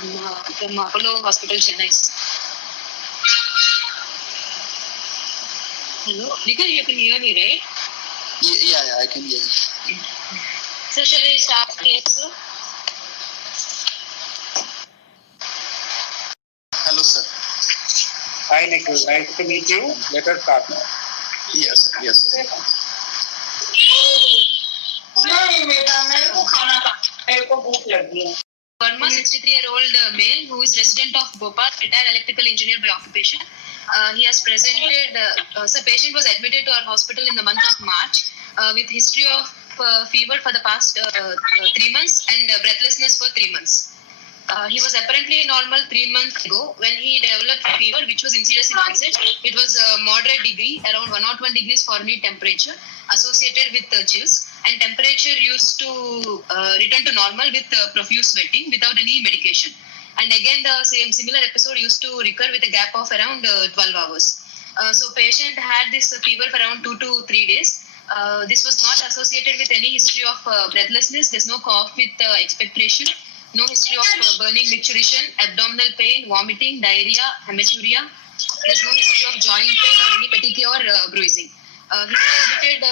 from Apollo Hospital, Chennai. Hello, Nikhil, you can hear me, right? Yeah, I can hear you. So shall I start case, sir? Hello, sir. Hi, Nikhil. Nice to meet you. Let us start now. Yes. Verma, 63-year-old male who is resident of Bhopal, retired electrical engineer by occupation. He has presented, so patient was admitted to our hospital in the month of March with history of fever for the past 3 months and breathlessness for 3 months. He was apparently normal 3 months ago when he developed fever, which was insidious in onset. It was a moderate degree, around 101 degrees Fahrenheit temperature, associated with chills, and temperature used to return to normal with profuse sweating without any medication. And again, the similar episode used to recur with a gap of around 12 hours. So patient had this fever for around 2 to 3 days. This was not associated with any history of breathlessness. There's no cough with expectoration. No history of burning, micturition, abdominal pain, vomiting, diarrhea, hematuria. There's no history of joint pain or any petechiae or bruising. He was admitted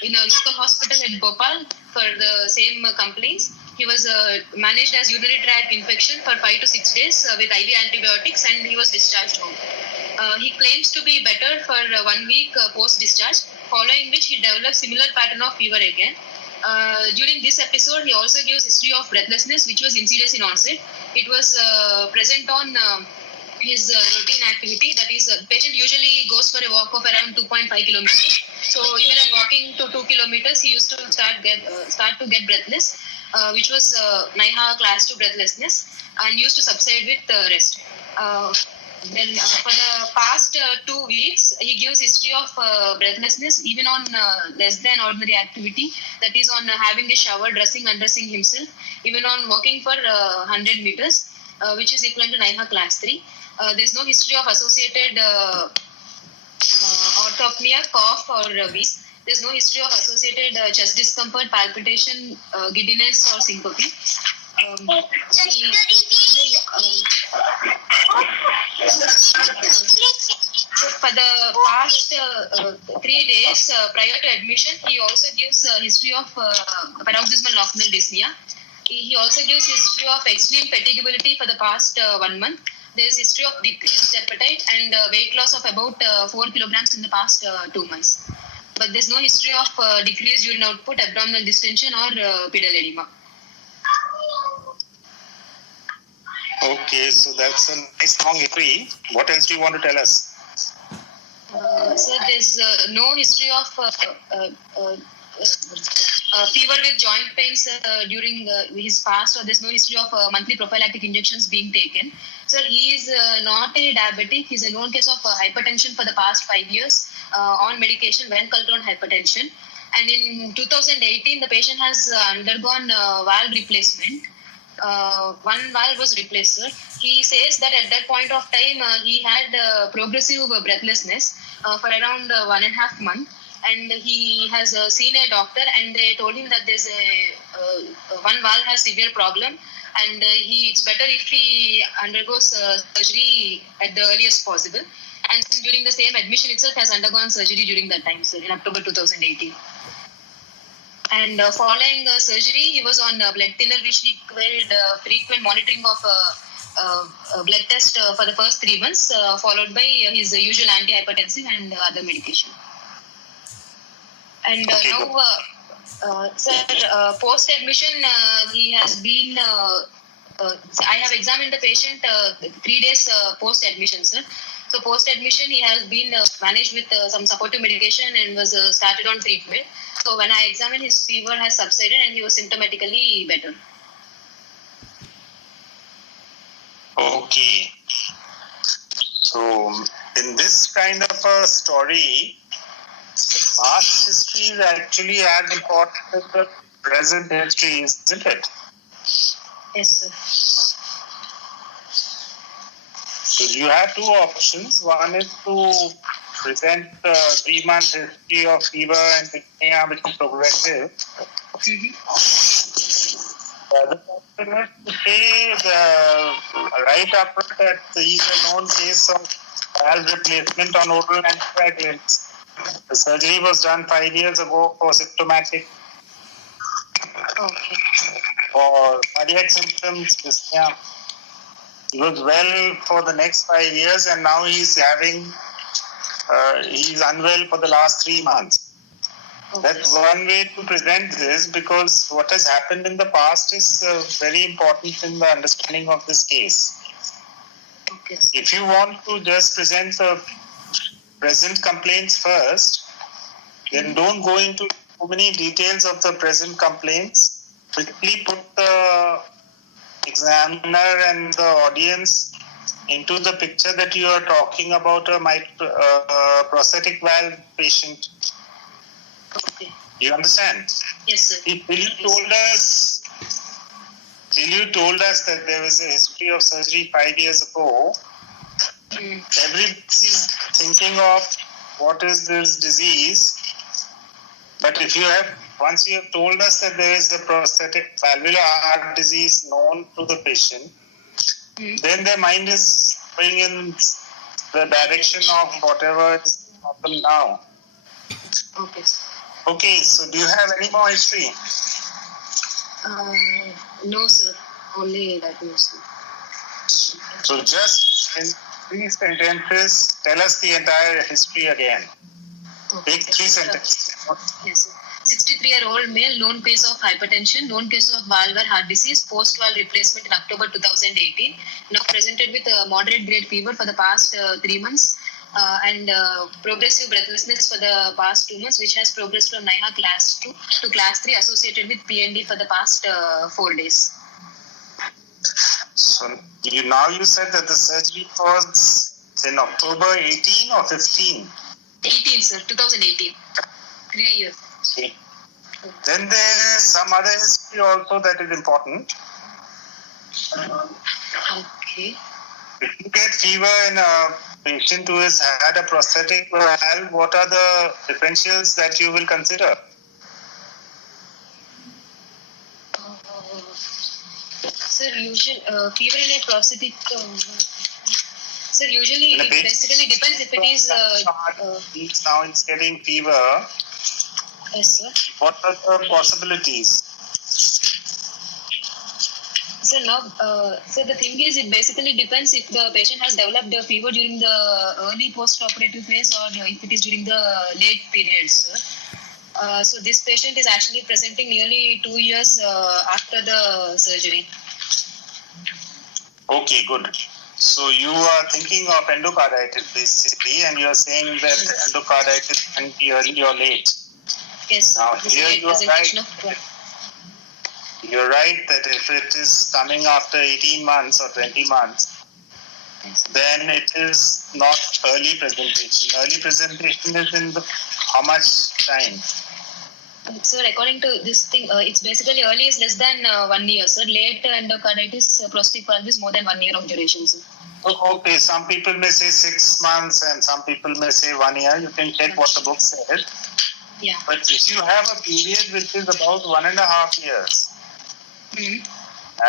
in a local hospital at Bhopal for the same complaints. He was managed as urinary tract infection for 5 to 6 days with IV antibiotics, and he was discharged home. He claims to be better for 1 week post-discharge, following which he developed similar pattern of fever again. During this episode, he also gives history of breathlessness, which was insidious in onset. It was present on his routine activity. That is, patient usually goes for a walk of around 2.5 kilometers. So even when walking to 2 kilometers, he used to start to get breathless, which was NIHA class 2 breathlessness, and used to subside with rest. Then for the past 2 weeks, he gives history of breathlessness even on less than ordinary activity. That is on having a shower, dressing, undressing himself, even on walking for 100 meters, which is equivalent to NIHA class 3. There's no history of associated orthopnea, cough or wheeze. There's no history of associated chest discomfort, palpitation, giddiness or syncope. For the past 3 days prior to admission, he also gives history of paroxysmal nocturnal dyspnea. He also gives history of extreme fatigability for the past 1 month. There is history of decreased appetite and weight loss of about 4 kilograms in the past 2 months. But there's no history of decreased urine output, abdominal distension or pedal edema. Okay, so that's a nice long history. What else do you want to tell us? So there's no history of fever with joint pains during his past, or there's no history of monthly prophylactic injections being taken. So he is not a diabetic. He's a known case of hypertension for the past 5 years on medication, well-controlled hypertension. And in 2018, the patient has undergone valve replacement. One valve was replaced, sir. He says that at that point of time, he had progressive breathlessness for around 1.5 months. And he has seen a doctor, and they told him that there's one valve has severe problem, and it's better if he undergoes surgery at the earliest possible. And during the same admission itself, has undergone surgery during that time, sir, in October 2018. And following surgery, he was on blood thinner, which required frequent monitoring of blood test for the first 3 months, followed by his usual antihypertensive and other medication. And now, sir, post-admission, he has been, I have examined the patient 3 days post-admission, sir. So post-admission, he has been managed with some supportive medication and was started on treatment. So when I examined, his fever has subsided and he was symptomatically better. Okay. So in this kind of a story, the past history is actually as important as the present history, isn't it? Yes, sir. So you have two options. One is to present 3-month history of fever and dyspnea, which is progressive. Mm-hmm. The doctor has to say right up that he is a known case of valve replacement on oral anticoagulants. The surgery was done 5 years ago for symptomatic. Okay. For cardiac symptoms, dyspnea. He was well for the next 5 years, and now he's unwell for the last 3 months. Okay. That's one way to present this, because what has happened in the past is very important in the understanding of this case. Okay. If you want to just present the present complaints first, then don't go into too many details of the present complaints. Quickly put the examiner and the audience into the picture that you are talking about a prosthetic valve patient. Okay. You understand? Yes, sir. Till you told us that there was a history of surgery 5 years ago, everybody is thinking of what is this disease. But once you have told us that there is a prosthetic valvular heart disease known to the patient, then their mind is going in the direction of whatever is the problem now. Okay. Okay, so do you have any more history? No, sir. Only that, no, sir. So just in 3 sentences, tell us the entire history again. Okay. Take 3 sentences. Yes, sir. 63-year-old male, known case of hypertension, known case of valvular heart disease, post-valve replacement in October 2018. Now presented with a moderate grade fever for the past 3 months and progressive breathlessness for the past 2 months, which has progressed from NIHA class 2 to class 3, associated with PND for the past 4 days. So you said that the surgery was in October 18 or 15? 18, sir. 2018. 3 years. Okay. Then there is some other history also that is important. Okay. If you get fever in a patient who has had a prosthetic valve, what are the differentials that you will consider? Sir, usually fever in a prosthetic. Sir, usually it basically depends if it is. Now it's getting fever. Yes, sir. What are the possibilities? So now, so the thing is, it basically depends if the patient has developed the fever during the early post-operative phase or if it is during the late period, sir. So this patient is actually presenting nearly 2 years after the surgery. Okay, good. So you are thinking of endocarditis basically, and you are saying that endocarditis can be early or late. Yes, sir. Now This here is you are right. of. You're right that if it is coming after 18 months or 20 months, then it is not early presentation. Early presentation is in how much time? Sir, according to this thing, it's basically early is less than 1 year, sir. Late endocarditis, prosthetic valve is more than 1 year of duration, sir. Okay, some people may say 6 months and some people may say 1 year. You can check what the book said. Yeah. But if you have a period which is about 1.5 years,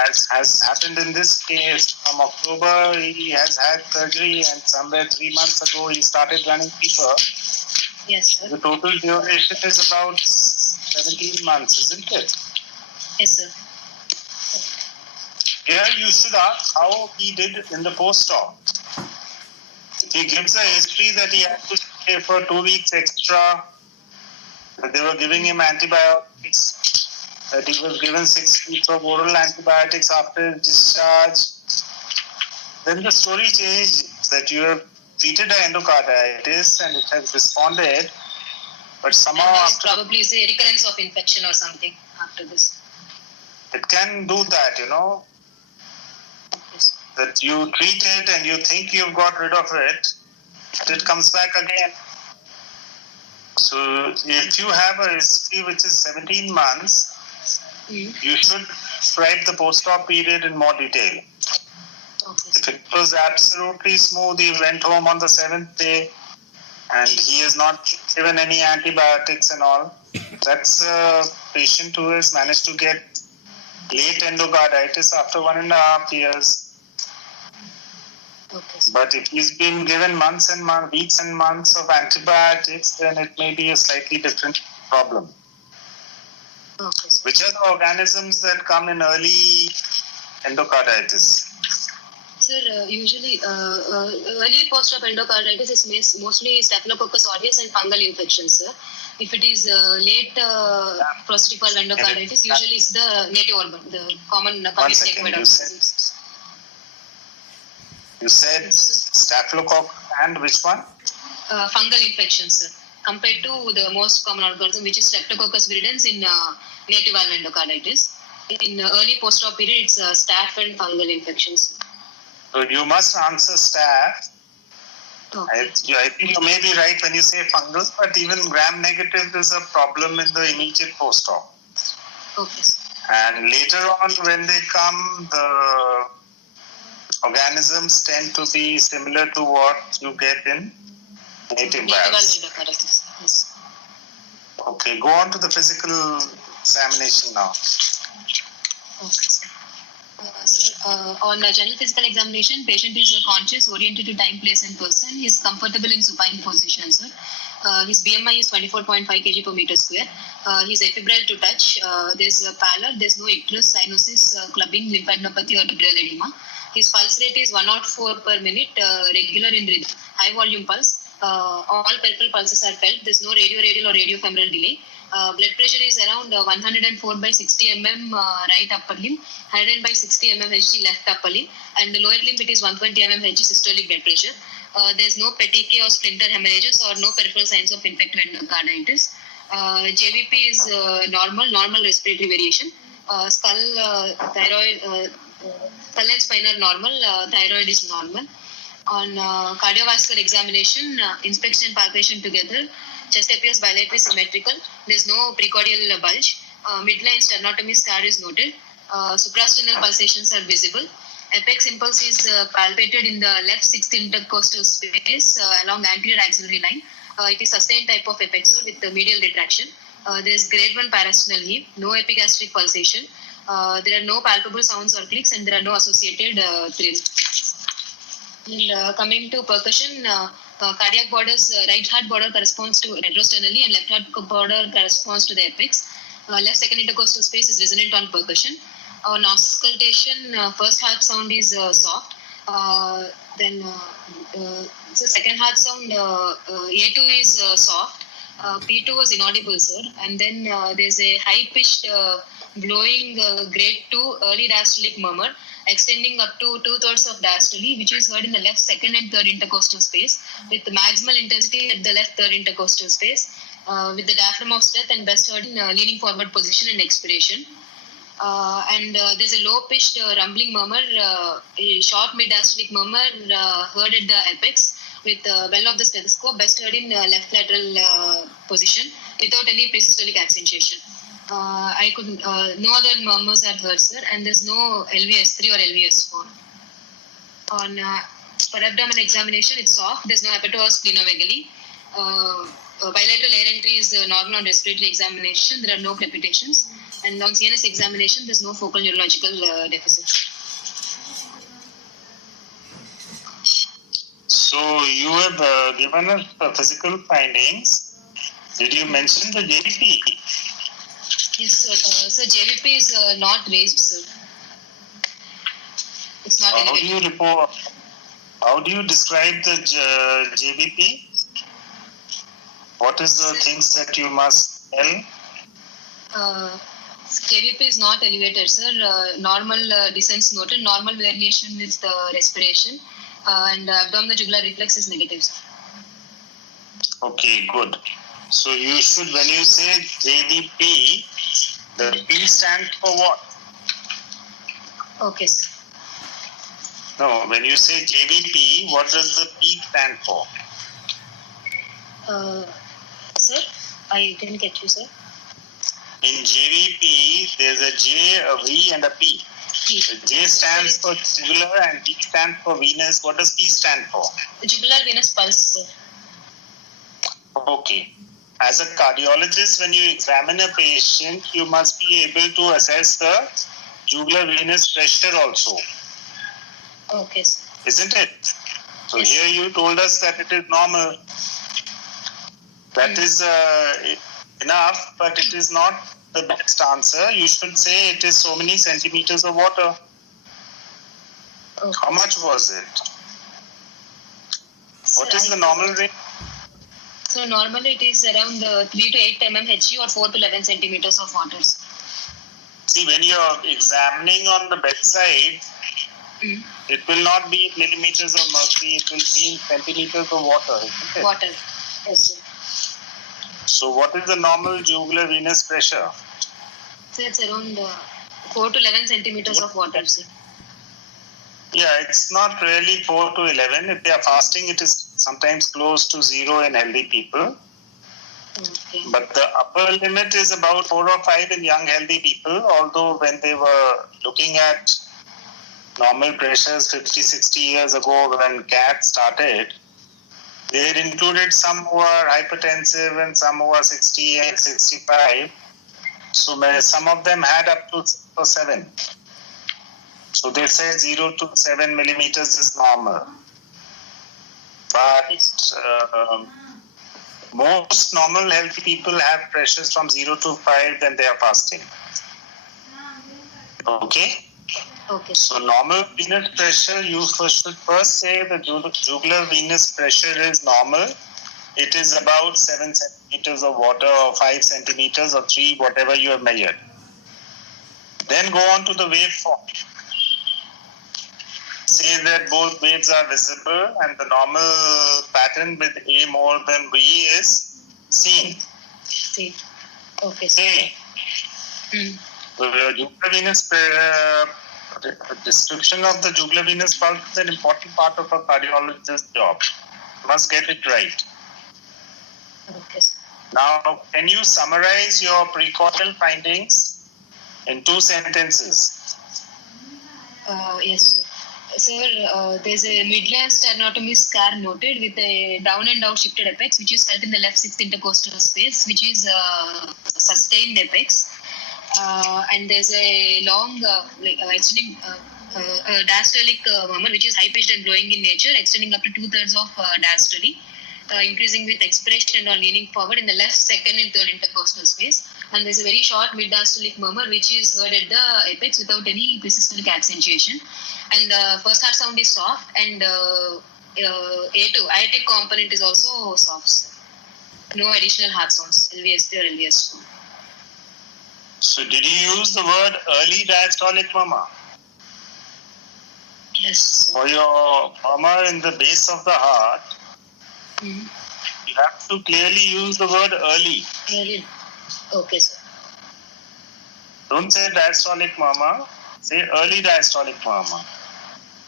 as has happened in this case, from October he has had surgery and somewhere 3 months ago he started running fever. Yes, sir. The total duration is about 17 months, isn't it? Yes, sir. Here you should ask how he did in the post-op. If he gives a history that he had to stay for 2 weeks extra, that they were giving him antibiotics, that he was given 6 weeks of oral antibiotics after his discharge, then the story changes that you have treated an endocarditis and it has responded, but somehow after probably is a recurrence of infection or something after this. it can do that, Yes. that you treat it and you think you've got rid of it, but it comes back again. So if you have a history which is 17 months, you should describe the post-op period in more detail. Okay. If it was absolutely smooth, he went home on the 7th day and he has not given any antibiotics and all, that's a patient who has managed to get late endocarditis after 1.5 years. Okay, sir. But if he's been given weeks and months of antibiotics, then it may be a slightly different problem. Okay, sir. Which are the organisms that come in early endocarditis? Sir, usually early post-op endocarditis is mostly Staphylococcus aureus and fungal infections, sir. If it is late prosthetic valve endocarditis, usually it's the native organ, the common community acquired organisms. You said Staphylococcus and which one? Fungal infections, sir. Compared to the most common organism, which is Streptococcus viridans in native valve endocarditis. In early post-op period, it's staph and fungal infections. So you must answer staph. Okay. I think you may be right when you say fungal, but even gram-negative is a problem in the immediate post-op. Okay, sir. And later on, when they come, the organisms tend to be similar to what you get in native valves. endocarditis. Yes. Okay, go on to the physical examination now. Okay, sir. On general physical examination, patient is conscious, oriented to time, place, and person. He is comfortable in supine position, sir. His BMI is 24.5 kg per meter square. He is afebrile to touch. There is pallor. There is no icterus, cyanosis, clubbing, lymphadenopathy, or tibial edema. His pulse rate is 104 per minute, regular in rhythm, high volume pulse. All peripheral pulses are felt. There is no radial or radiofemoral delay. Blood pressure is around 104 by 60 mm right upper limb, 100 by 60 mm Hg left upper limb, and the lower limb it is 120 mm Hg systolic blood pressure. There is no petechiae or splinter hemorrhages or no peripheral signs of infective endocarditis. JVP is normal respiratory variation. Skull, thyroid, skull and spine are normal. Thyroid is normal. On cardiovascular examination, inspection and palpation together. Chest appears bilaterally symmetrical. There is no precordial bulge. Midline sternotomy scar is noted. Suprasternal pulsations are visible. Apex impulse is palpated in the left sixth intercostal space along anterior axillary line. It is sustained type of epexor with the medial retraction. There is grade 1 parasternal heave, no epigastric pulsation. There are no palpable sounds or clicks, and there are no associated thrills. And coming to percussion, cardiac borders, right heart border corresponds to retrosternally and left heart border corresponds to the apex. Left second intercostal space is resonant on percussion. On auscultation, first heart sound is soft. Then so second heart sound, A2 is soft. P2 was inaudible, sir. And then there's a high-pitched blowing grade 2 early diastolic murmur extending up to 2/3 of diastole, which is heard in the left second and third intercostal space with the maximal intensity at the left third intercostal space with the diaphragm of strength and best heard in leaning forward position and expiration. And there's a low-pitched rumbling murmur, a short mid-diastolic murmur heard at the apex with the bell of the stethoscope, best heard in left lateral position without any presystolic accentuation. I could no other murmurs are heard, sir, and there's no LVS3 or LVS4. On for abdomen examination, it's soft. There's no hepato or splenomegaly. Bilateral air entry is normal on respiratory examination. There are no crepitations. And on CNS examination, there's no focal neurological deficit. So you have given us the physical findings. Did you mention the JVP? Yes, sir. So JVP is not raised, sir. It's not How do you report? How do you describe the JVP? What is the things that you must tell? JVP is not elevated, sir. Normal descents noted, normal variation with respiration, and abdominal jugular reflex is negative, sir. Okay, good. So you should, when you say JVP, the P stands for what? Okay, sir. No, when you say JVP, what does the P stand for? Sir, I didn't get you, sir. In JVP, there's a J, a V, and a P. The J stands for jugular and V stands for venous. What does P stand for? Jugular venous pulse, sir. Okay. As a cardiologist, when you examine a patient, you must be able to assess the jugular venous pressure also, Okay, sir. isn't it? So Yes. here you told us that it is normal. That is enough, but it is not the best answer. You should say it is so many centimeters of water. Okay. How much was it? What Sir, is the normal rate? So normally it is around 3 to 8 mmHg or 4 to 11 centimeters of water. See, when you are examining on the bedside, Mm. it will not be in millimeters of mercury, it will be in centimeters of water, isn't it? Water. Yes, sir. So what is the normal jugular venous pressure? So it's around 4 to 11 centimeters of water, sir. Yeah, it's not really 4 to 11. If they are fasting, it is sometimes close to 0 in healthy people. Okay. But the upper limit is about 4 or 5 in young healthy people, although when they were looking at normal pressures 50, 60 years ago when CAT started, they had included some who are hypertensive and some who are 60 and 65. So some of them had up to 6 or 7. So they say 0 to 7 millimeters is normal. But most normal healthy people have pressures from 0 to 5 when they are fasting. Okay? Okay. So normal venous pressure, you should first say the jugular venous pressure is normal. It is about 7 centimeters of water or 5 centimeters or 3, whatever you have measured. Then go on to the waveform. Say that both waves are visible and the normal pattern with A more than B is seen. See. Okay, sir. Okay. Mm. The jugular venous description of the jugular venous pulse is an important part of a cardiologist's job. Must get it right. Okay, sir. Now, can you summarize your precordial findings in 2 sentences? Yes, sir. Sir, there's a midline sternotomy scar noted with a down and out shifted apex, which is felt in the left sixth intercostal space, which is sustained apex. And there's a long extending diastolic murmur, which is high pitched and blowing in nature, extending up to 2/3 of diastole, increasing with expiration or leaning forward in the left second and third intercostal space. And there's a very short mid diastolic murmur, which is heard at the apex without any persistent accentuation. And the first heart sound is soft, and A2 aortic component is also soft. No additional heart sounds, LVS3 or LVS2. So, did you use the word early diastolic murmur? Yes, sir. For your murmur in the base of the heart, Mm-hmm. you have to clearly use the word early. Really? Okay, sir. Don't say diastolic murmur, say early diastolic murmur.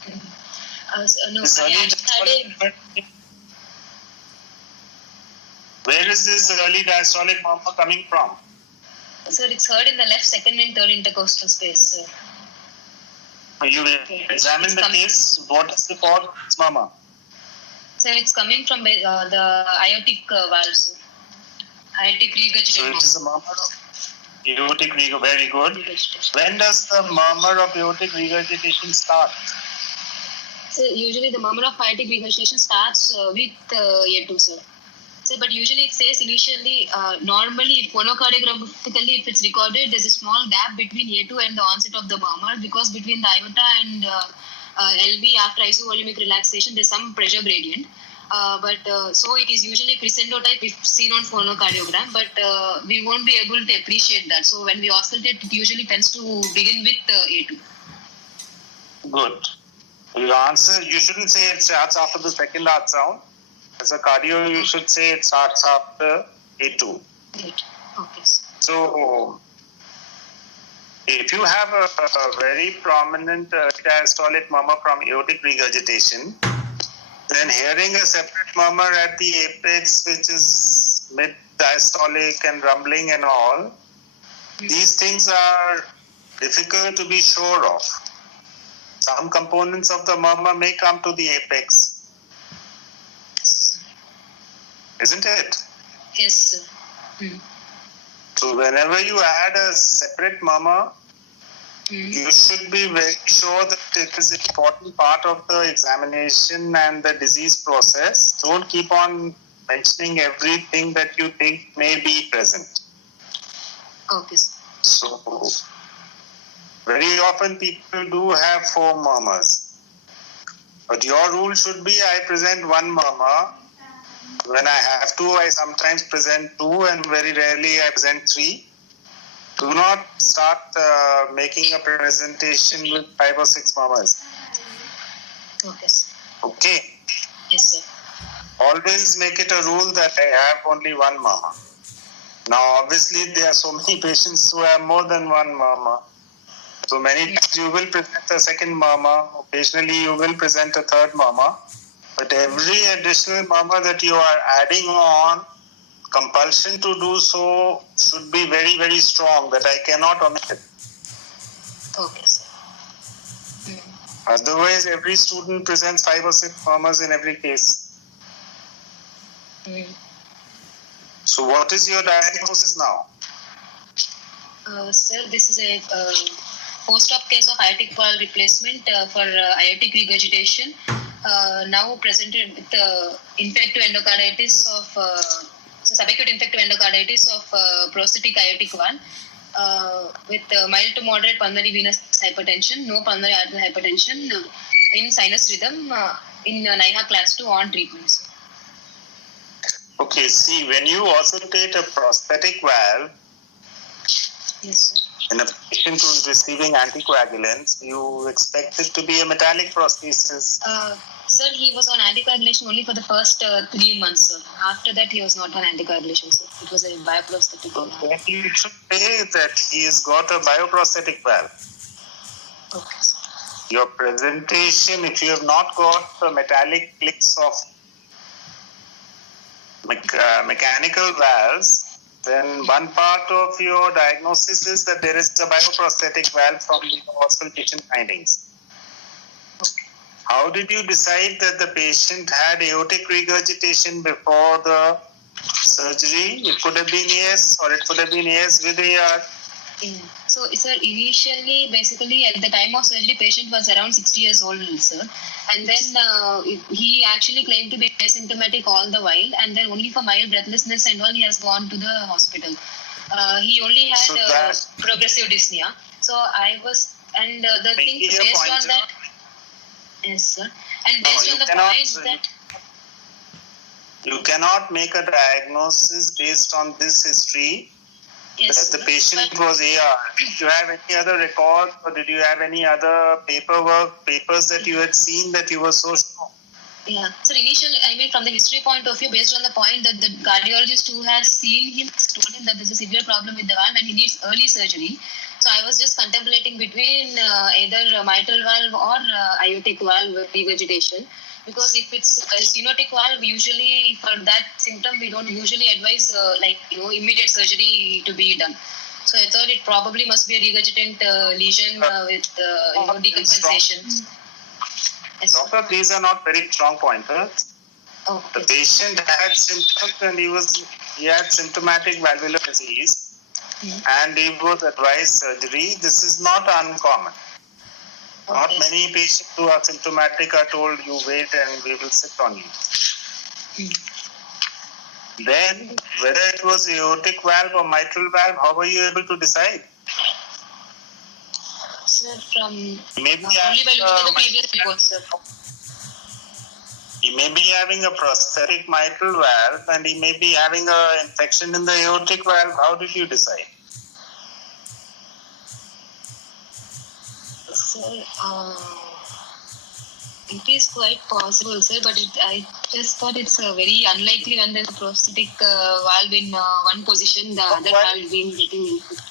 No, This early diastolic murmur, where is this early diastolic murmur coming from? sir, it's heard in the left second and third intercostal space, sir. You examine the case, what is the cause of this murmur? So it's coming from the aortic valves, aortic So regurgitation. it is a murmur of aortic regurgitation. Very good. Regurgitation. When does the murmur of aortic regurgitation start? So usually the murmur of aortic regurgitation starts with A2, sir. So, but usually it says initially, normally phonocardiography, if it's recorded, there's a small gap between A2 and the onset of the murmur, because between the aorta and LV after isovolumic relaxation, there's some pressure gradient. So it is usually crescendo type if seen on phonocardiogram, but we won't be able to appreciate that. So when we auscultate, it usually tends to begin with A2. Good. Your answer, you shouldn't say it starts after the second heart sound. As a cardio, you should say it starts after A2. Right. Okay, sir. So, if you have a very prominent diastolic murmur from aortic regurgitation, then hearing a separate murmur at the apex, which is mid diastolic and rumbling and all, these things are difficult to be sure of. Some components of the murmur may come to the apex, isn't it? Yes, sir. So whenever you add a separate murmur You should be very sure that it is an important part of the examination and the disease process. Don't keep on mentioning everything that you think may be present. Okay, sir. So, very often people do have 4 murmurs. But your rule should be I present 1 murmur. When I have to, I sometimes present 2 and very rarely I present 3. Do not start making a presentation with 5 or 6 murmurs. Okay, sir. Okay. Yes, sir. Always make it a rule that I have only 1 murmur. Now, obviously, there are so many patients who have more than 1 murmur. So many times you will present a second murmur. Occasionally, you will present a third murmur. But every additional murmur that you are adding on, compulsion to do so should be very, very strong, that I cannot omit it. Okay, sir. Otherwise, every student presents 5 or 6 murmurs in every case. So what is your diagnosis now? Sir, this is a post-op case of aortic valve replacement for aortic regurgitation. Now presented with infective endocarditis of subacute infective endocarditis of prosthetic aortic valve with mild to moderate pulmonary venous hypertension, no pulmonary arterial hypertension in sinus rhythm in NIHA class 2 on treatment. Sir. Okay, see, when you auscultate a prosthetic valve, Yes, sir. in a patient who is receiving anticoagulants, you expect it to be a metallic prosthesis. Sir, he was on anticoagulation only for the first 3 months, sir. After that, he was not on anticoagulation, sir. It was a bioprosthetic valve. Then you should say that he has got a bioprosthetic valve. Okay, sir. Your presentation, if you have not got the metallic clicks of mechanical valves, then one part of your diagnosis is that there is a bioprosthetic valve from the auscultation findings. Okay. How did you decide that the patient had aortic regurgitation before the surgery? It could have been yes, or it could have been yes with AR. Yeah. So, sir, initially, basically, at the time of surgery, patient was around 60 years old, sir. And then he actually claimed to be asymptomatic all the while. And then only for mild breathlessness and all, he has gone to the hospital. He only had progressive dyspnea. So, I was, and the thing, based on that, yes, sir. And based on the points that... You cannot make a diagnosis based on this history. Yes, that the patient was AR. Did you have any other record, or did you have any other papers that you had seen that you were so sure? Yeah. So initially, I mean, from the history point of view, based on the point that the cardiologist who has seen him told him that there's a severe problem with the valve and he needs early surgery. So I was just contemplating between either mitral valve or aortic valve regurgitation. Because if it's a stenotic valve, usually for that symptom, we don't usually advise immediate surgery to be done. So I thought it probably must be a regurgitant lesion with decompensation. Yes. Doctor, these are not very strong pointers. Okay. The patient had symptoms and he had symptomatic valvular disease and he was advised surgery. This is not uncommon. Okay. Not many patients who are symptomatic are told you wait and we will sit on you. Then, whether it was aortic valve or mitral valve, how were you able to decide? Sir, from Maybe only by looking at the previous reports, sir. He may be having a prosthetic mitral valve and he may be having an infection in the aortic valve. How did you decide? Sir, it is quite possible, sir, but I just thought it's very unlikely when there's a prosthetic valve in one position, the other valve being getting infected.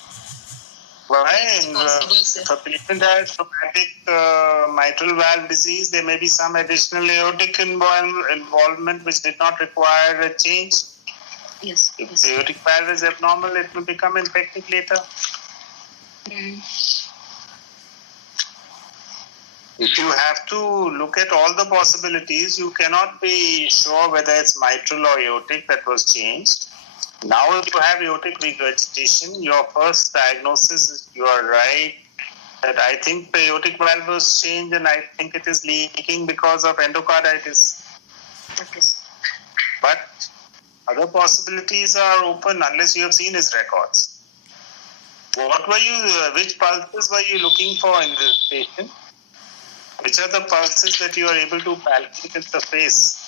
Why? It's possible, sir. If a patient has traumatic mitral valve disease, there may be some additional aortic involvement which did not require a change. Yes. If the aortic valve is abnormal, it will become infected later. If you have to look at all the possibilities, you cannot be sure whether it's mitral or aortic that was changed. Now, if you have aortic regurgitation, your first diagnosis is you are right that I think the aortic valve was changed and I think it is leaking because of endocarditis. Okay, sir. But other possibilities are open unless you have seen his records. What were you, which pulses were you looking for in this patient? Which are the pulses that you are able to palpate in the face?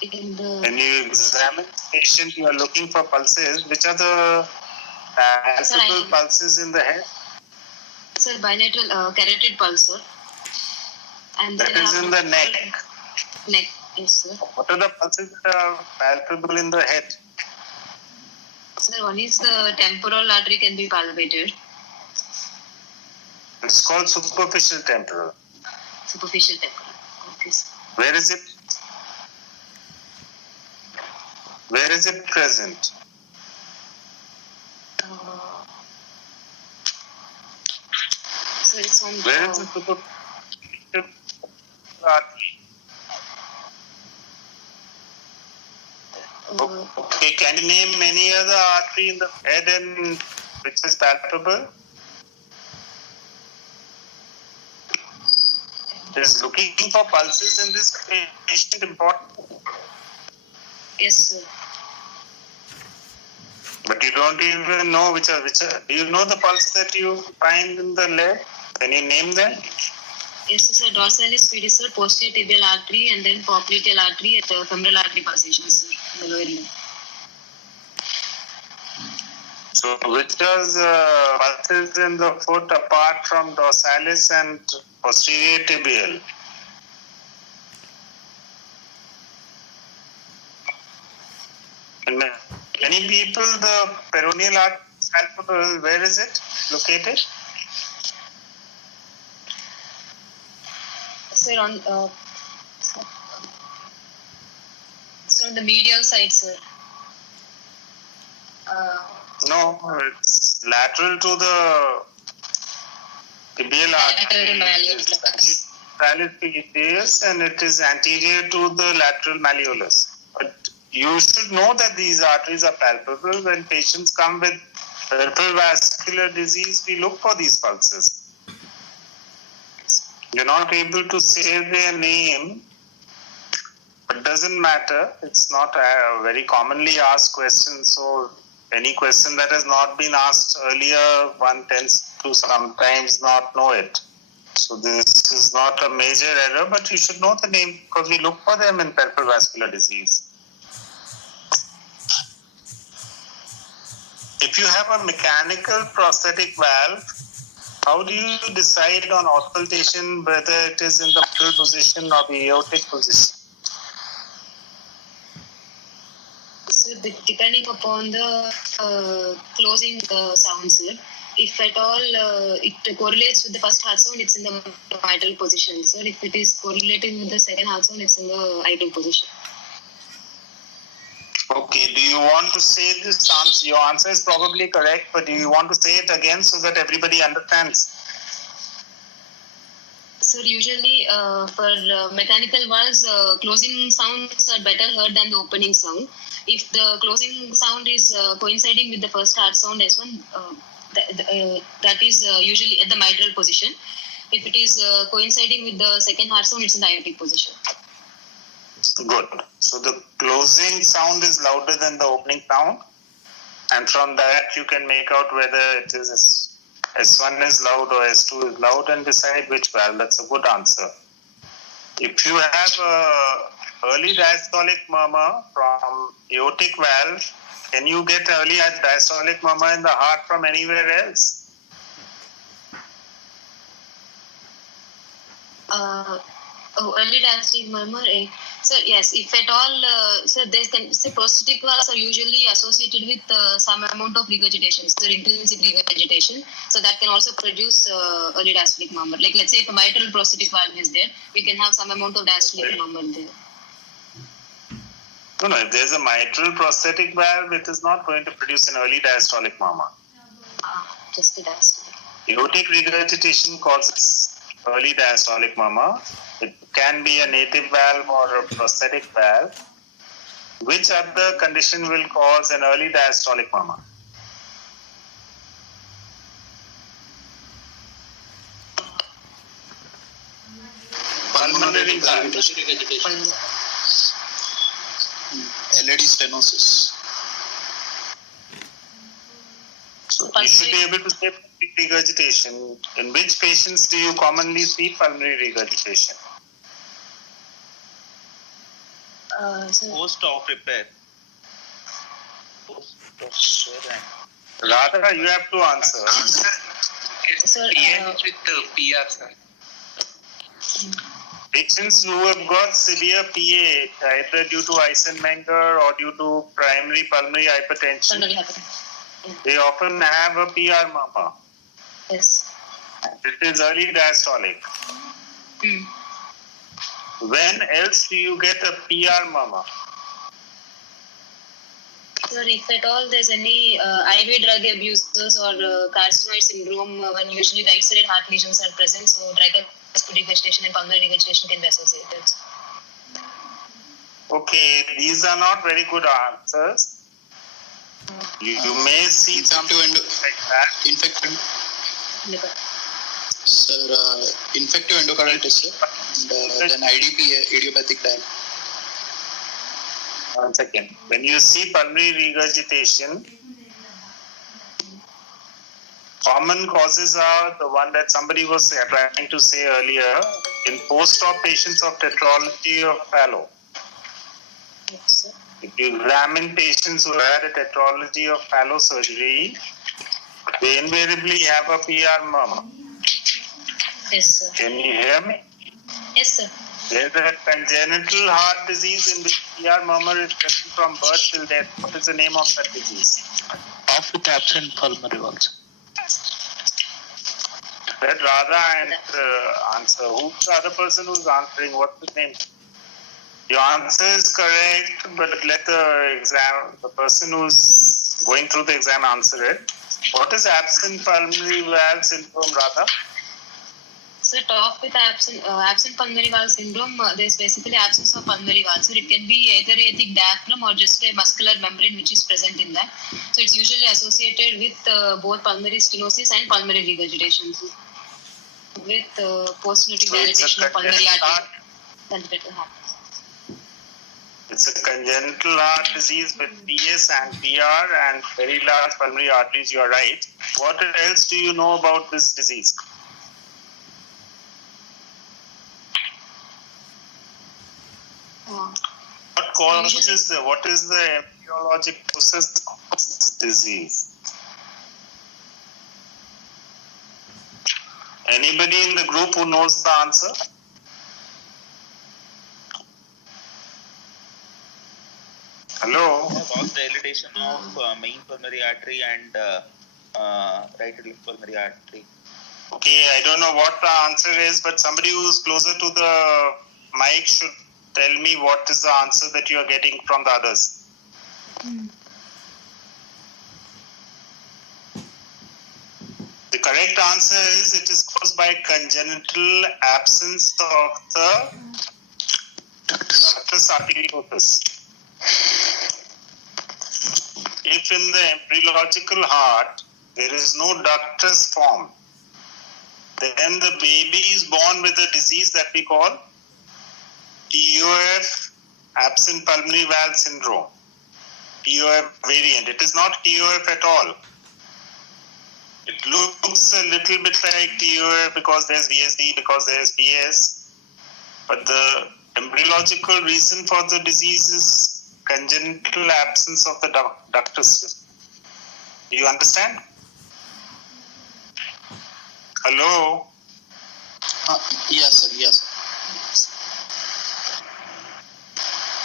When you examine the patient, you are looking for pulses. Which are the palpable pulses in the head? Sir, bilateral carotid pulse, sir. And that is in the neck. Neck, yes, sir. What are the pulses that are palpable in the head? Sir, one is the temporal artery can be palpated. It's called superficial temporal. Superficial temporal. Okay, sir. Where is it? Where is it present? So it's on Where is the superficial artery? Okay, can you name any other artery in the head and which is palpable? Is looking for pulses in this patient important? Yes, sir. But you don't even know which are. Do you know the pulses that you find in the leg? Can you name them? Yes, sir. Dorsalis pedis, sir. Posterior tibial artery and then popliteal artery and femoral artery pulsation, sir. In the lower limb. So, which does pulses in the foot apart from dorsalis and posterior tibial? In many people, the peroneal artery is palpable. Where is it located? Sir, on the medial side, sir. No, it's lateral to the tibial artery. Malleolus and it is anterior to the lateral malleolus. But you should know that these arteries are palpable. When patients come with peripheral vascular disease, we look for these pulses. You're not able to say their name, but doesn't matter. It's not a very commonly asked question. So any question that has not been asked earlier, one tends to sometimes not know it. So this is not a major error, but you should know the name because we look for them in peripheral vascular disease. If you have a mechanical prosthetic valve, how do you decide on auscultation whether it is in the mitral position or the aortic position? So depending upon the closing sound, sir. If at all it correlates with the first heart sound, it's in the mitral position, sir. If it is correlating with the second heart sound, it's in the aortic position. Okay, do you want to say this answer? Your answer is probably correct, but do you want to say it again so that everybody understands? So usually for mechanical valves, closing sounds are better heard than the opening sound. If the closing sound is coinciding with the first heart sound S1, that is usually at the mitral position. If it is coinciding with the second heart sound, it's in the aortic position. Good. So the closing sound is louder than the opening sound, and from that you can make out whether it is S1 is loud or S2 is loud and decide which valve. That's a good answer. If you have early diastolic murmur from aortic valve, can you get early diastolic murmur in the heart from anywhere else? Early diastolic murmur. Sir, yes, if at all, sir, prosthetic valves are usually associated with some amount of regurgitation, so intrinsic regurgitation. So that can also produce early diastolic murmur. Like let's say if a mitral prosthetic valve is there, we can have some amount of diastolic murmur there. No, if there's a mitral prosthetic valve, it is not going to produce an early diastolic murmur. Just the diastolic. Aortic regurgitation causes early diastolic murmur. It can be a native valve or a prosthetic valve. Which other condition will cause an early diastolic murmur? Pulmonary regurgitation. LAD stenosis. So you should be able to say pulmonary regurgitation. In which patients do you commonly see pulmonary regurgitation? Post-op repair. Radha, you have to answer. Sir, with PR, sir. Patients who have got severe PA, either due to Eisenmenger or due to primary pulmonary hypertension, they often have a PR murmur. yes. It is early diastolic. When else do you get a PR murmur? Sir, if at all there's any IV drug abusers or carcinoid syndrome, when usually right-sided heart lesions are present, so tricuspid regurgitation and pulmonary regurgitation can be associated. Okay, these are not very good answers. You may see something like that. Infective endocarditis, sir, and then IDP, idiopathic dial. One second. When you see pulmonary regurgitation, common causes are the one that somebody was trying to say earlier in post-op patients of tetralogy of Fallot. Yes, sir. If you examine patients who had a tetralogy of Fallot surgery, they invariably have a PR murmur. Yes, sir. Can you hear me? Yes, sir. There is a congenital heart disease in which PR murmur is present from birth till death. What is the name of that disease? Off with absent pulmonary valves. Let Radha and answer. Who's the other person who's answering? What's the name? Your answer is correct, but let the person who's going through the exam answer it. What is absent pulmonary valve syndrome, Radha? So talk with absent pulmonary valve syndrome, there's basically absence of pulmonary valve. So it can be either a thick diaphragm or just a muscular membrane which is present in that. So it's usually associated with both pulmonary stenosis and pulmonary regurgitation. So with postnatal dilatation of pulmonary artery. It's a congenital heart disease with PS and PR and very large pulmonary arteries, you are right. What else do you know about this disease? What is the embryologic process of this disease? Anybody in the group who knows the answer? Hello? About the dilatation of main pulmonary artery and right pulmonary artery. Okay, I don't know what the answer is, but somebody who's closer to the mic should tell me what is the answer that you are getting from the others. The correct answer is it is caused by congenital absence of the ductus arteriosus. If in the embryological heart there is no ductus formed, then the baby is born with a disease that we call TOF, absent pulmonary valve syndrome. TOF variant. It is not TOF at all. It looks a little bit like TOF because there's VSD, because there's PS. But the embryological reason for the disease is congenital absence of the ductus. Do you understand? Hello? Yes, sir. Yes, sir.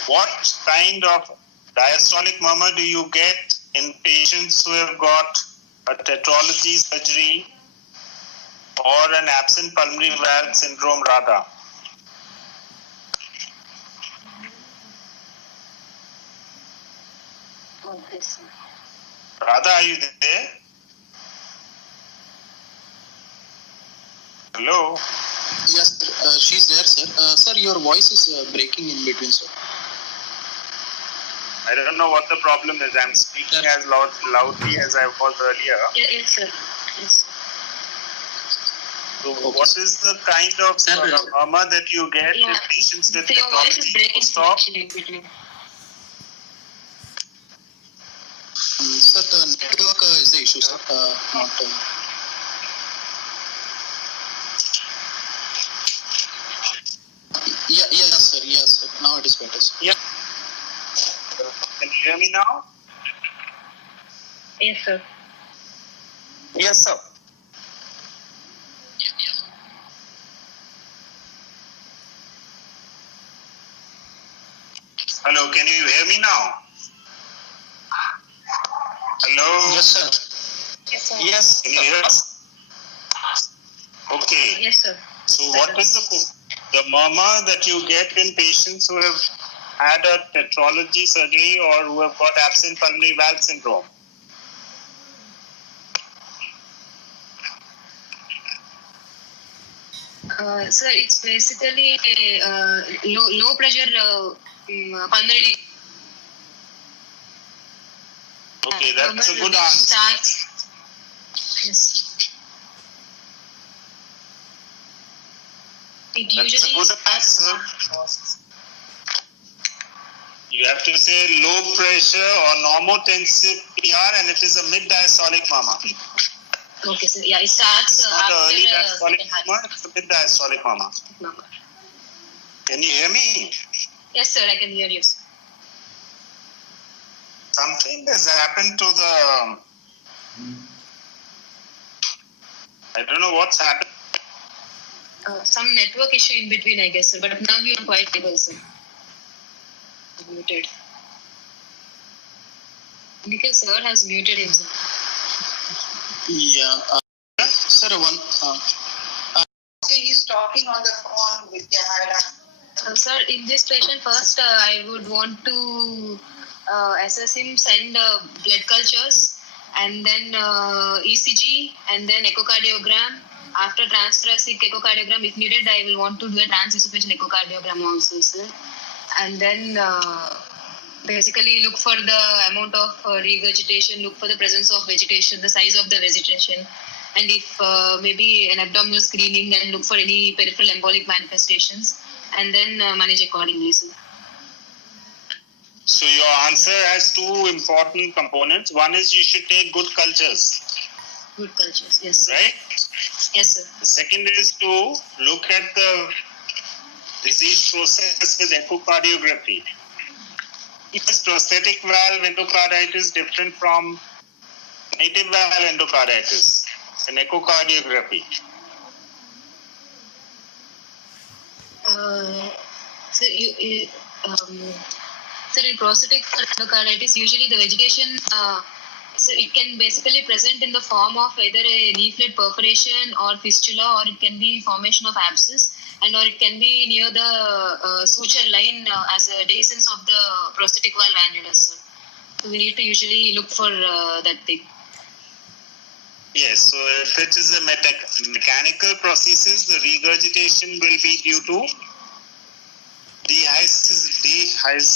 What kind of diastolic murmur do you get in patients who have got a tetralogy surgery or an absent pulmonary valve syndrome, Radha? Radha, are you there? Hello? Yes, sir. She's there, sir. Sir, your voice is breaking in between, sir. I don't know what the problem is. I'm speaking as loudly as I was earlier. Yes, sir. Yes. So what is the kind of murmur that you get Yeah. in patients with So your voice is nephrology breaking post-op? actually in between. Sir, the network is the issue, sir. Not. Yes, sir. Yes, sir. Now it is better, sir. Yeah. Can you hear me now? Yes, sir. Yes, sir. Hello, can you hear me now? Hello? Yes, sir. Yes, sir. Yes, can you hear us? Okay. Yes, sir. So what is the murmur that you get in patients who have had a tetralogy surgery or who have got absent pulmonary valve syndrome? Sir, it's basically low pressure pulmonary. Okay, that's a good which answer. starts. Yes. It That's a usually good starts. answer. You have to say low pressure or normotensive PR and it is a mid-diastolic murmur. Okay, sir. Yeah, it starts It's not after early diastolic second heart. murmur, it's a mid-diastolic murmur. Murmur. Can you hear me? Yes, sir. I can hear you. Sir. Something has happened to the... I don't know what's happened. Some network issue in between, I guess, sir. But now you are quite able, sir. Muted. Nikhil sir has muted himself. Yeah. Sir, one. He's talking on the phone with the highlight. Sir, in this patient, first I would want to assess him, send blood cultures, and then ECG, and then echocardiogram. After transthoracic echocardiogram, if needed, I will want to do a transesophageal echocardiogram also, sir. And then basically look for the amount of regurgitation, look for the presence of vegetation, the size of the vegetation, and if maybe an abdominal screening, and look for any peripheral embolic manifestations, and then manage accordingly, sir. So your answer has two important components. One is you should take good cultures, Good cultures, yes, sir. right? Yes, sir. The second is to look at the disease process with echocardiography. Is prosthetic valve endocarditis different from native valve endocarditis in echocardiography? So in prosthetic endocarditis, usually the vegetation, so it can basically present in the form of either a leaflet perforation or fistula, or it can be formation of abscess, and or it can be near the suture line as a dehiscence of the prosthetic valve annulus, sir. So we need to usually look for that thing. Yes, so if it is a mechanical prosthesis, the regurgitation will be due to dehiscence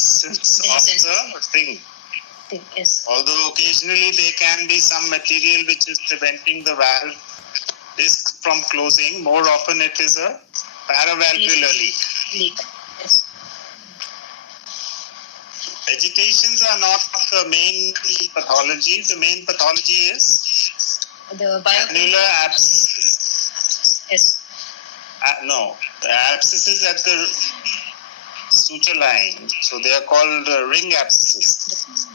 of the thing. Yes. Although occasionally there can be some material which is preventing the valve disc from closing, more often it is a paravalvular leak. Yes. Vegetations are not the main pathology. The main pathology is The annular abscess. Yes. No, the abscesses at the suture line. So they are called ring abscesses.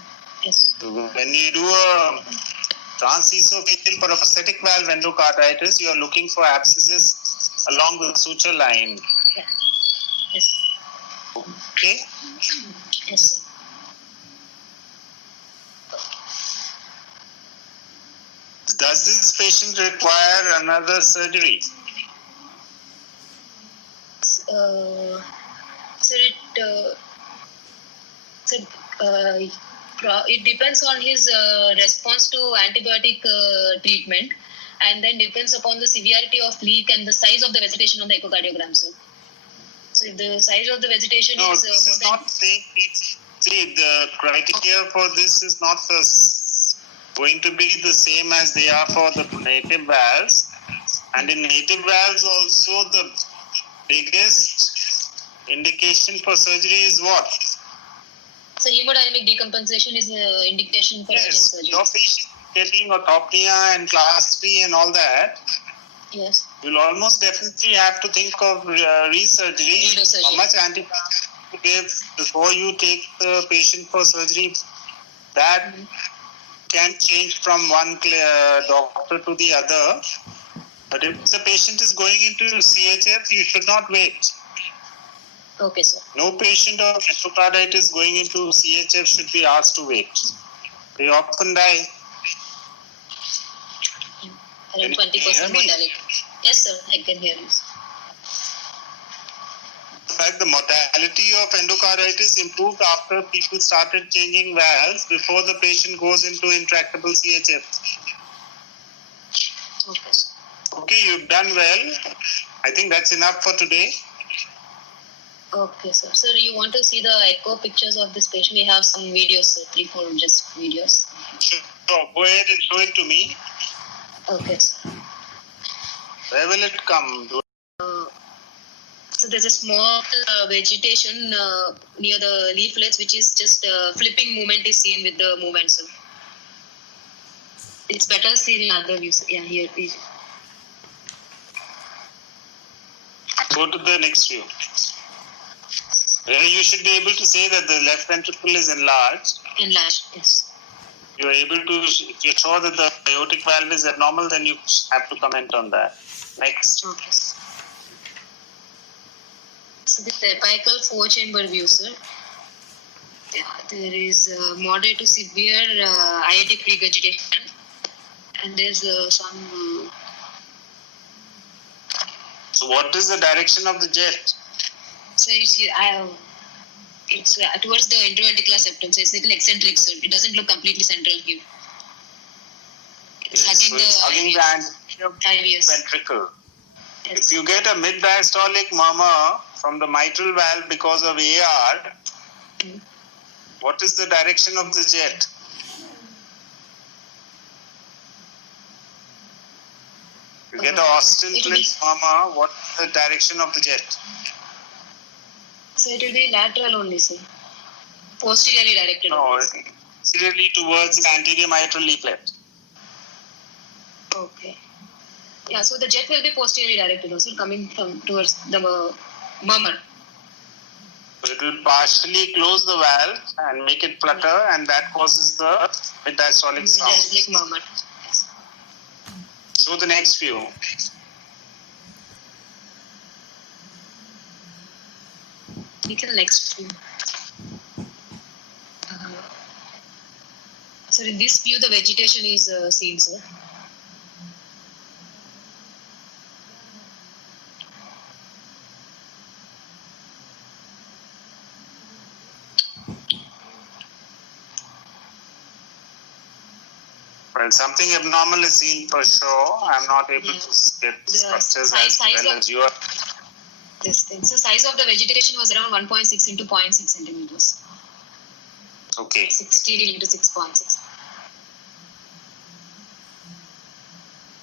Yes. So when you do a transesophageal for a prosthetic valve endocarditis, you are looking for abscesses along the suture line. Yeah. Yes. Okay? Yes, sir. Does this patient require another surgery? It depends on his response to antibiotic treatment, and then depends upon the severity of leak and the size of the vegetation on the echocardiogram, sir. So if the size of the vegetation No, is this is not saying. See, the criteria for this is not going to be the same as they are for the native valves. And in native valves also the biggest indication for surgery is what? So hemodynamic decompensation is an indication for urgent surgery. Your patient getting orthopnea and class 3 and all that, Yes. you'll almost definitely have to think of resurgery. Neurosurgery. How much antibiotics to give before you take the patient for surgery? That can change from one doctor to the other. But if the patient is going into CHF, you should not wait. Okay, sir. No patient of endocarditis going into CHF should be asked to wait. They often die. Around Can you hear 20% me? mortality. Yes, sir. I can hear you. In fact, the mortality of endocarditis improved after people started changing valves before the patient goes into intractable CHF. Okay, sir. Okay, you've done well. I think that's enough for today. Okay, sir. Sir, you want to see the echo pictures of this patient? We have some videos, sir. 3-4 just videos. So go ahead and show it to me. Okay, sir. Where will it come? So there's a small vegetation near the leaflets, which is just flipping movement is seen with the movement, sir. It's better seen in other views. Yeah, here, please. Go to the next view. Where you should be able to say that the left ventricle is enlarged. Enlarged, yes. You're able to, if you're sure that the aortic valve is abnormal, then you have to comment on that. Next. Okay. So this apical 4-chamber view, sir. Yeah, there is moderate to severe aortic regurgitation, and there's some. So what is the direction of the jet? So it's towards the interventricular septum. So it's a little eccentric, sir. It doesn't look completely central here. It's So it's hugging the anterior IVS. ventricle. Yes. If you get a mid-diastolic murmur from the mitral valve because of AR, what is the direction of the jet? You get an Austin it will be- Flint murmur, what is the direction of the jet? So it will be lateral only, sir. Posteriorly directed. No, seriously towards the anterior mitral leaflet. Okay. Yeah, so the jet will be posteriorly directed also, coming from towards the murmur. So it will partially close the valve and make it flutter, and that causes the mid-diastolic sound. Diastolic murmur. So the next view. Little next view. So in this view, the vegetation is seen, sir. Well, something abnormal is seen for sure. I'm not able to get The structures size as well of- as you are. This thing. So size of the vegetation was around 1.6 into 0.6 centimeters. Okay. 16 into 6.6.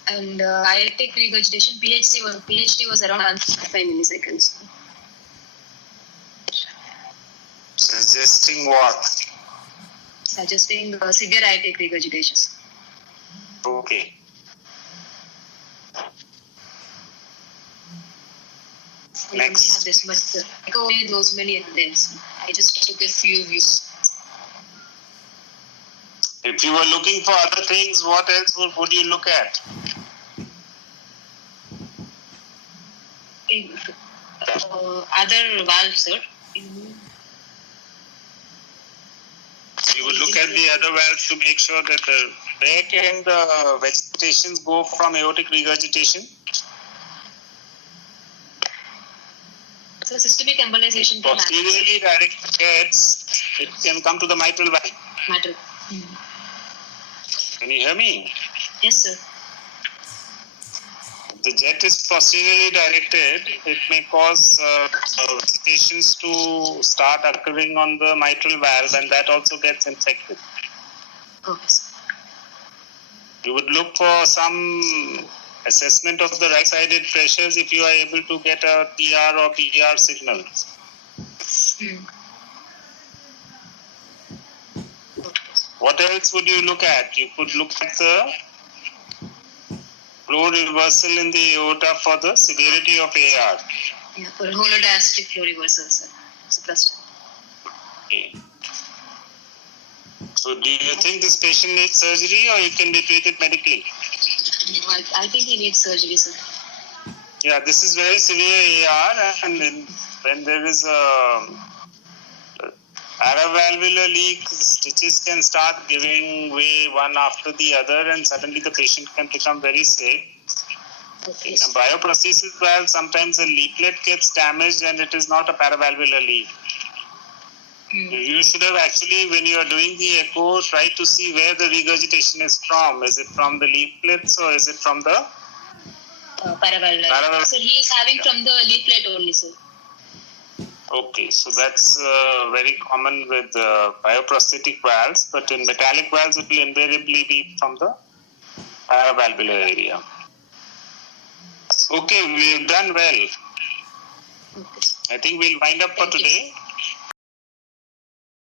And aortic regurgitation PHT was around 105 milliseconds. Suggesting what? Suggesting severe aortic regurgitation. Okay. We Next. don't have this much. I go only those many evidence. I just took a few views. If you were looking for other things, what else would you look at? Other valves, sir. You would look at the other valves to make sure that where can the vegetations go from aortic regurgitation? So systemic embolization can happen. Posteriorly directed jets, it can come to the mitral valve. Matter. Can you hear me? Yes, sir. If the jet is posteriorly directed, it may cause vegetations to start occurring on the mitral valve, and that also gets infected. Okay, sir. You would look for some assessment of the right-sided pressures if you are able to get a TR or PR signal. What else would you look at? You could look at the flow reversal in the aorta for the severity of AR. Yeah, for holodiastolic flow reversal, sir. Suppressed. Okay. So do you think this patient needs surgery or he can be treated medically? I think he needs surgery, sir. Yeah, this is very severe AR, and when there is a paravalvular leak, stitches can start giving way one after the other, and suddenly the patient can become very sick. Okay. In a bioprosthesis valve, sometimes a leaflet gets damaged and it is not a paravalvular leak. You should have actually, when you are doing the echo, try to see where the regurgitation is from. Is it from the leaflets or is it from the Paravalvular. So he is having from the leaflet only, sir. Okay, so that's very common with bioprosthetic valves, but in metallic valves it will invariably be from the paravalvular area. Okay, we've done well. Okay. I think we'll wind up for Thank you. today.